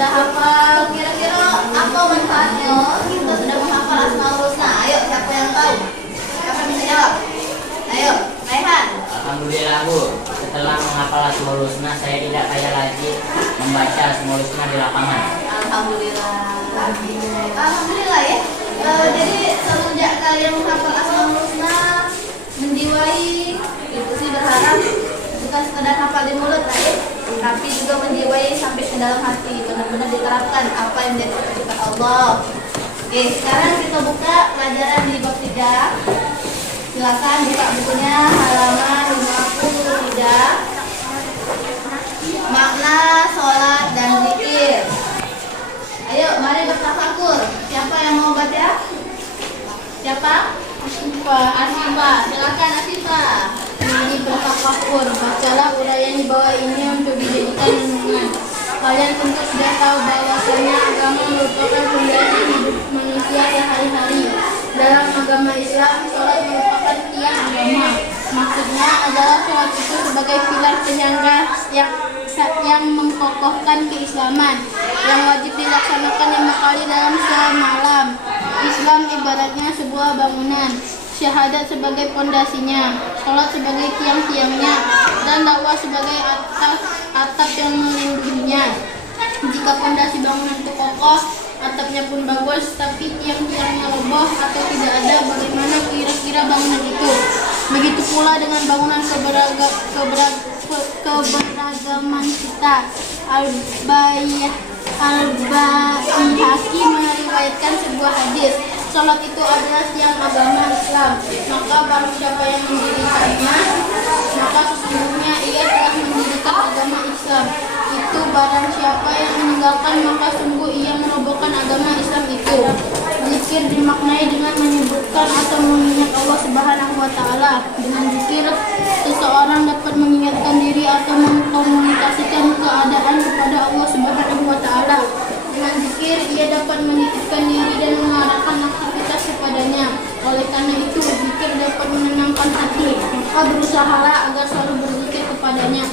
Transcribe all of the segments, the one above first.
sudah hafal, kira-kira apa manfaatnya kita sudah menghafal Asmaul Husna? Ayo, siapa yang tahu? Siapa bisa jawab? Ayo, Raihan. Alhamdulillah Bu, setelah menghafal Asmaul Husna saya tidak kaya lagi membaca Asmaul Husna di lapangan. Alhamdulillah. Alhamdulillah ya. Jadi semenjak kalian menghafal Asmaul Husna, menjiwai, itu sih berharap bukan sekedar hafal di mulut tadi, tapi juga menjiwai sampai ke dalam hati, benar-benar diterapkan apa yang menjadi keputusan Allah. Oke, sekarang kita buka pelajaran di bab 3. Silakan buka bukunya halaman 53. Makna sholat dan zikir. Ayo, mari bertafakur. Siapa yang mau baca? Siapa? Asifa. Silakan Asifa. Ini bertafakur. Bacalah uraian di bawah ini untuk dijadikan renungan. Kalian tentu sudah tahu bahwasanya agama merupakan fondasi hidup manusia sehari-hari. Dalam agama Islam, sholat merupakan tiang agama. Maksudnya adalah sholat itu sebagai pilar penyangga yang mengkokohkan keislaman, yang wajib dilaksanakan 5 kali dalam semalam. Islam ibaratnya sebuah bangunan, syahadat sebagai pondasinya, sholat sebagai tiang-tiangnya, dan dakwah sebagai atap yang melindunginya. Jika pondasi bangunan itu kokoh, atapnya pun bagus, tapi tiang-tiangnya roboh atau tidak ada, bagaimana kira-kira bangunan itu? Begitu pula dengan bangunan keberagaman kita. Al-Baihaqi meriwayatkan sebuah hadis, sholat itu adalah tiang agama Islam, maka barang siapa yang mendirikannya, maka sesungguhnya ia telah mendirikan agama Islam. Itu barang siapa yang meninggalkan, maka sungguh ia merobohkan agama Islam itu. Zikir dimaknai dengan menyebutkan atau mengingat Allah Subhanahu wa Ta'ala. Dengan zikir, seseorang dapat mengingatkan diri atau mengkomunikasikan keadaan kepada Allah Subhanahu wa Ta'ala. Dengan zikir, ia dapat menitipkan diri dan mengarahkan aktivitas kepadanya. Oleh karena itu, zikir dapat menenangkan hati. Maka berusahalah agar selalu berzikir kepadanya.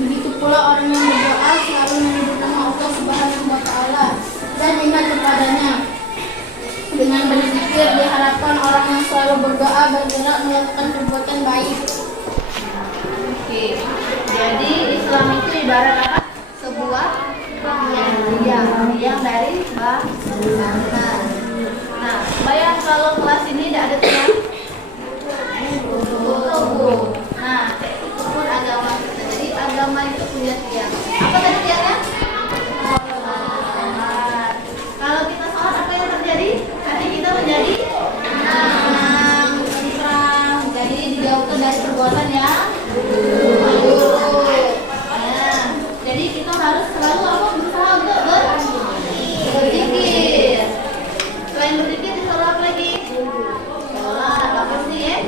Begitu pula orang yang berdoa selalu menyebut nama Allah Subhanahu wa Ta'ala dan ingat kepadanya. Dengan berzikir diharapkan orang yang selalu berdoa bergerak melakukan perbuatan baik. Oke, jadi Islam itu ibarat apa? Sebuah tiang dari bangunan. Nah, bayang kalau kelas ini tidak ada tiang. Nah, itu pun agama kita. Jadi agama itu punya tiang. Apa tadi tiangnya? Sholat. Kalau kita sholat, apa yang terjadi? Hati kita menjadi tenang, tentram. Jadi dijauhkan dari perbuatan yang buruk. Nah, jadi kita harus selalu berusaha untuk berzikir. Selain berzikir, disuruh apa lagi? Sholat, apa sih ya?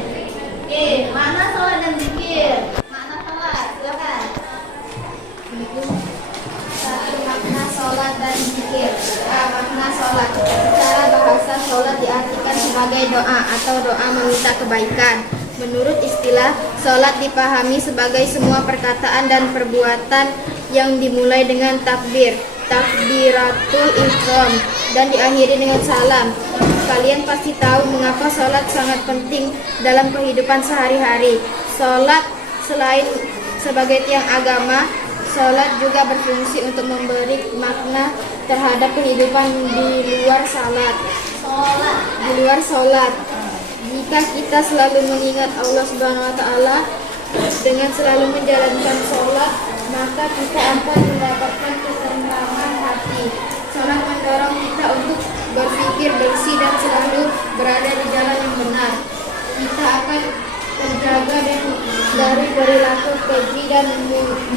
Oke, makna sholat dan zikir. Makna sholat, silakan. Makna sholat dan zikir. Makna sholat. Secara bahasa sholat diartikan sebagai doa atau doa meminta kebaikan. Menurut istilah, sholat dipahami sebagai semua perkataan dan perbuatan yang dimulai dengan takbir, takbiratul ihram, dan diakhiri dengan salam. Kalian pasti tahu mengapa sholat sangat penting dalam kehidupan sehari-hari. Sholat selain sebagai tiang agama, sholat juga berfungsi untuk memberi makna terhadap kehidupan di luar sholat. Jika kita selalu mengingat Allah Subhanahu wa Ta'ala dengan selalu menjalankan sholat, maka kita akan mendapatkan ketenangan hati. Sholat mendorong kita untuk berpikir bersih dan selalu berada di jalan yang benar. Kita akan terjaga dari perilaku keji dan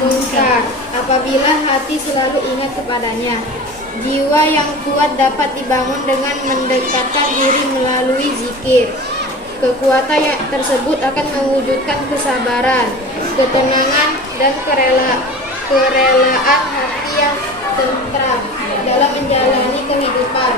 mungkar apabila hati selalu ingat kepadanya. Jiwa yang kuat dapat dibangun dengan mendekatkan diri melalui zikir. Kekuatan tersebut akan mewujudkan kesabaran, ketenangan, dan kerelaan hati yang tentram dalam menjalani kehidupan.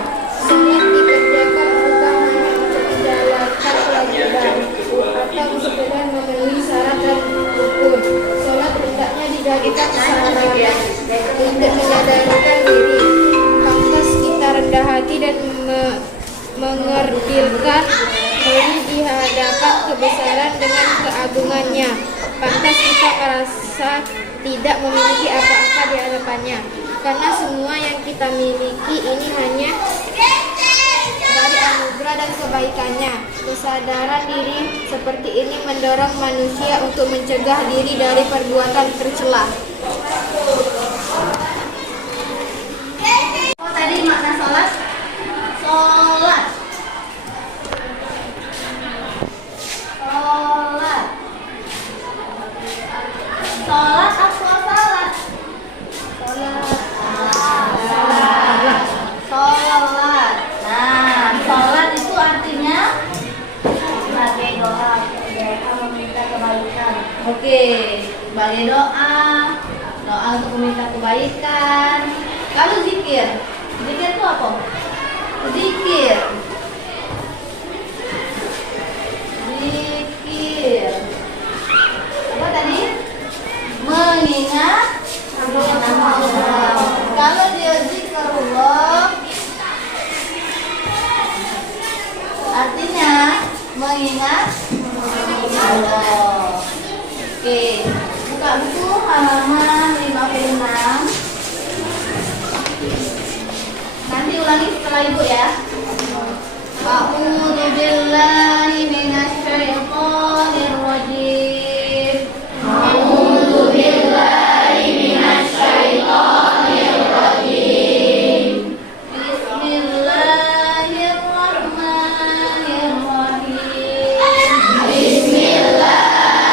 Sholat dikerjakan bukan hanya untuk menjalankan kewajiban atau sekedar memenuhi syarat dan rukun. Sholat hendaknya dijadikan kesadaran untuk menyadarkan diri mengerdilkan diri di hadapan kebesaran dengan keagungannya. Pantas kita merasa tidak memiliki apa-apa di hadapannya, karena semua yang kita miliki ini hanya dari anugerah dan kebaikannya. Kesadaran diri seperti ini mendorong manusia untuk mencegah diri dari perbuatan tercela. Oh, tadi makna sholat? Sholat. Sholat. Sholat apa salat? Sholat. Sholat. Nah, sholat itu artinya sebagai doa meminta kebaikan. Oke, sebagai doa untuk meminta kebaikan. Lalu zikir. Zikir itu apa? Zikir. Zikir. Apa tadi? Mengingat nama Allah. Kalau dia zikrullah, artinya mengingat Allah. Oke, buka buku halaman 56. Nanti ulangi setelah ibu ya. A'udzu billahi minasy syaithanir rajim. A'udzu billahi minasy syaithanir rajim. Bismillahirrahmanirrahim. Bismillahirrahmanirrahim.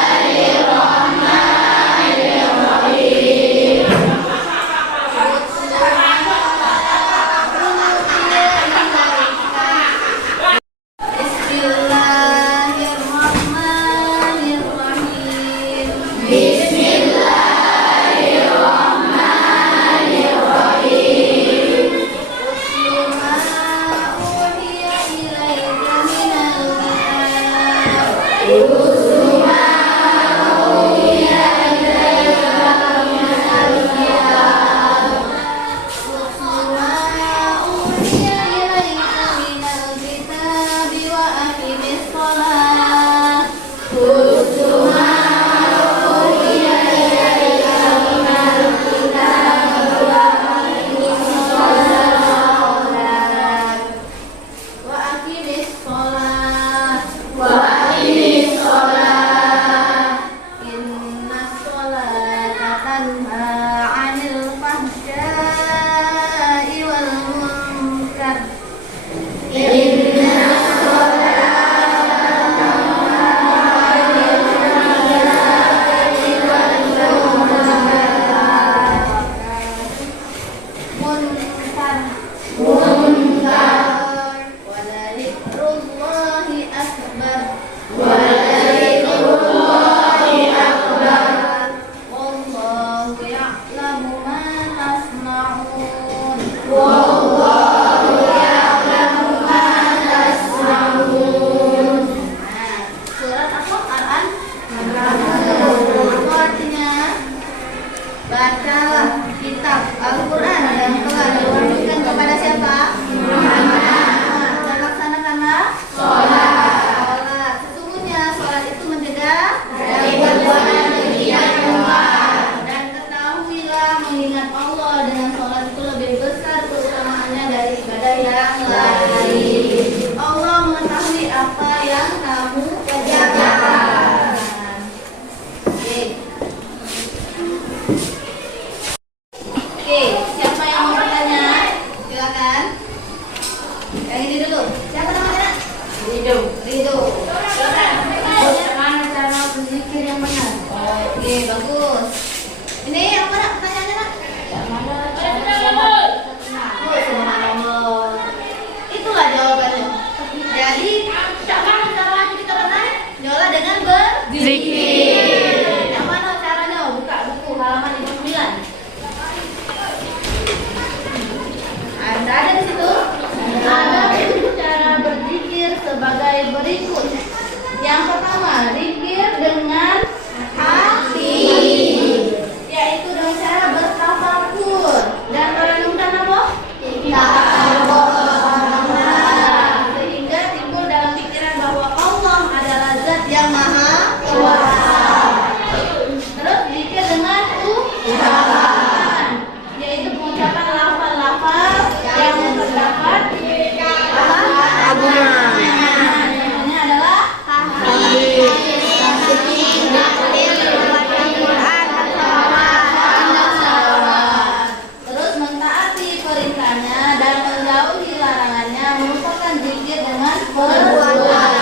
perintahnya dan menjauhi larangannya merupakan zikir dengan perbuatan.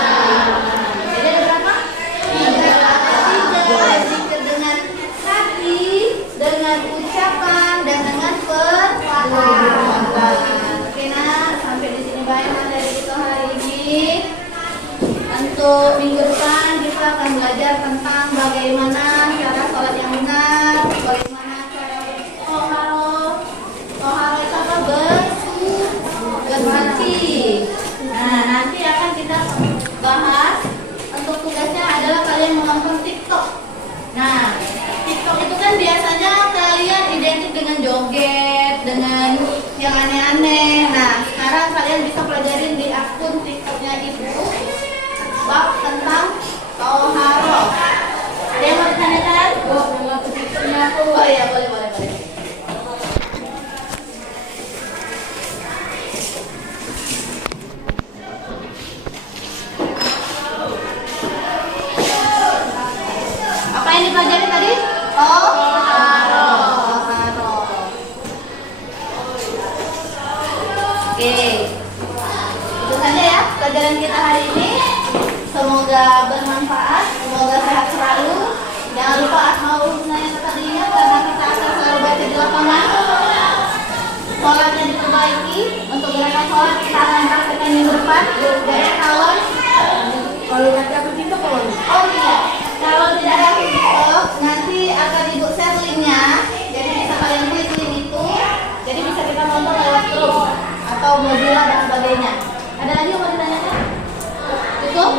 Jadi ada berapa? Tiga. Zikir dengan hati, dengan ucapan, dan dengan perbuatan. Oke nak, sampai di sini baik materi kita hari ini. Untuk minggu depan kita akan belajar tentang bagaimana cara sholat yang benar, bagaimana cara bertoharo. Toharo itu apa? Bersuci. Nah, nanti akan kita bahas. Untuk tugasnya adalah kalian menonton TikTok. Nah, TikTok itu kan biasanya kalian identik dengan joget, dengan yang aneh-aneh. Nah, sekarang kalian bisa pelajarin di akun TikToknya Ibu bab tentang toharo. Ada yang mau ditanyakan? Oh iya, boleh. Apa yang dipelajari tadi? Toharo. Oke, itu saja ya pelajaran kita hari ini. Semoga bermanfaat, semoga sehat selalu. Jangan lupa Asmaul Husna yang tetap diingat karena kita akan selalu baca di lapangan. Sholatnya diperbaiki. Untuk gerakan sholat kita akan praktekkan minggu depan. Jadi kalau nanti aku TikTok oh iya, kalau tidak ada TikTok nanti akan Ibu share linknya. Jadi bisa kalian klik link itu. Jadi bisa kita nonton lewat grup atau Mozilla dan sebagainya. Ada lagi yang mau ditanyakan? Cukup?